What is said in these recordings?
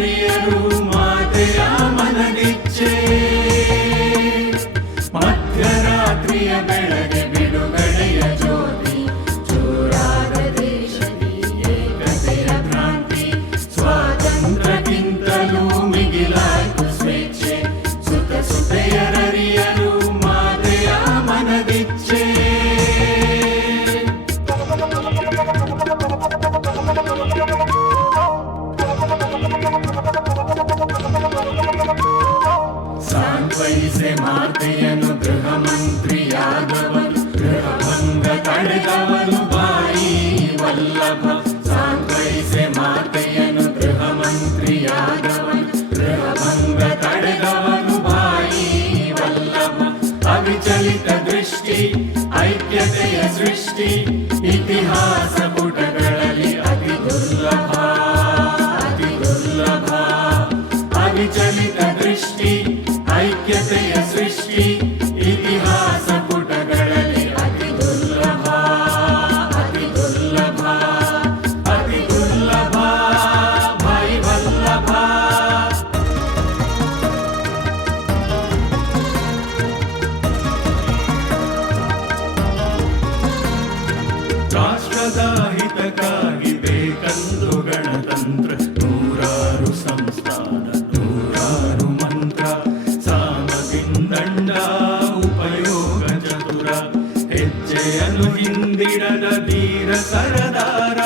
Maria. ಸಾಂತ್ವಯಿಸೆ ಮಾತೆಯನು ಗೃಹ ಮಂತ್ರಿಯಾದವನು ಗೃಹಭಂಗ ತಡೆದವನು ಬಾಯಿ ವಲ್ಲಭ. ಸಾಂತ್ವಯಿಸೆ ಮಾತೆಯನು ಗೃಹ ಮಂತ್ರಿಯಾದವನು ಗೃಹಭಂಗ ತಡೆದವನು ಬಾಯಿ ವಲ್ಲಭ. ಅವಿಚಲಿತ ದೃಷ್ಟಿ, ಐಕ್ಯತೆಯ ಸೃಷ್ಟಿ, ಇತಿಹಾಸ ಪುಟಗಳಲ್ಲಿ ಅತಿ ದುರ್ಲಭ ಅತಿ ದುರ್ಲಭ. ಅವಿಚಲಿತ సృష్టి ಹೆಜ್ಜೆಯನ್ನು ಹಿಂದಿಡದ ಧೀರ ಸರದಾರ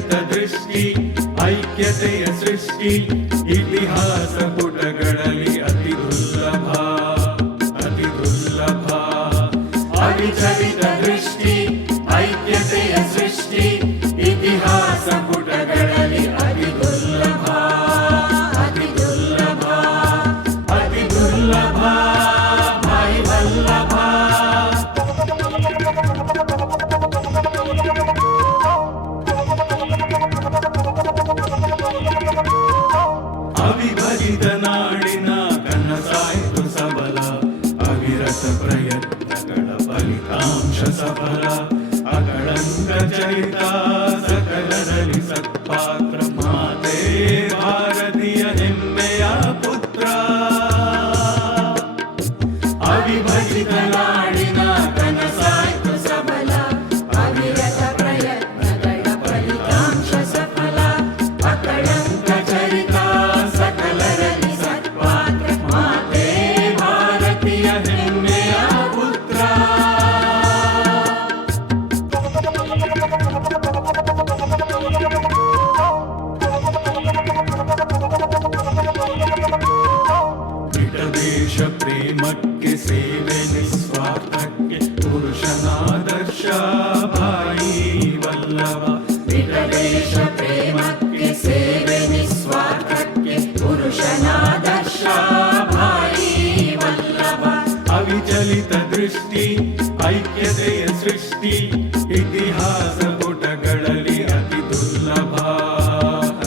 ಅವಿಚಲಿತ ದೃಷ್ಟಿ ಐಕ್ಯತೆಯ ಸೃಷ್ಟಿ ಇತಿಹಾಸ ಪುಟಗಳಲ್ಲಿ ಅತಿ ದುರ್ಲಭ ಅತಿ ದುರ್ಲಭ ಅವಿಚಲಿತ ದೃಷ್ಟಿ ಅವಿಭಜಿತ ನಾಡಿನ ಕನಸಾಯ್ತು ಸಬಲ ಅವಿರತ ಪ್ರಯತ್ನಗಳ ಫಲಿತಾಂಶ ಸಫಲ ಅಕಳಂಕ ಚರಿತ ಸಕಲರಲ್ಲಿ ಸತ್ಪಾತ್ರ ಮಾತೆ ಭಾರತೀಯ ಹೆಮ್ಮೆಯ ಪುತ್ರ ಅವಿಭಜಿತ ನಾಡಿನ ಪ್ರೇಮಕ್ಕೆ ಸೇವೆ ನಿಸ್ವಾರ್ಥಕ್ಕೆ ಪುರುಷನಾದರ್ಶ ಭಾಯಿ ವಲ್ಲವ ಬಿಡ ಪ್ರೇಮಕ್ಕೆ ಸೇವೆ ನಿಸ್ವಾರ್ಥಕ್ಕೆ ಪುರುಷನಾದರ್ಶ ಭಾಯಿ ವಲ್ಲವ ಅವಿಚಲಿತ ದೃಷ್ಟಿ ಐಕ್ಯತೆಯ ಸೃಷ್ಟಿ ಇತಿಹಾಸ ಪುಟಗಳಲ್ಲಿ ಅತಿ ದುರ್ಲಭ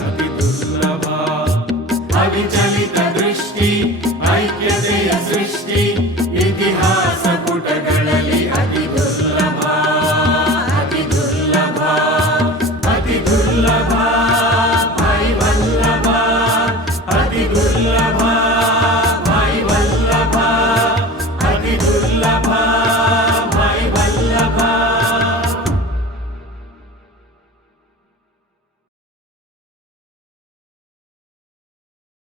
ಅತಿ ದುರ್ಲಭ. ಅವಿಚಲಿತ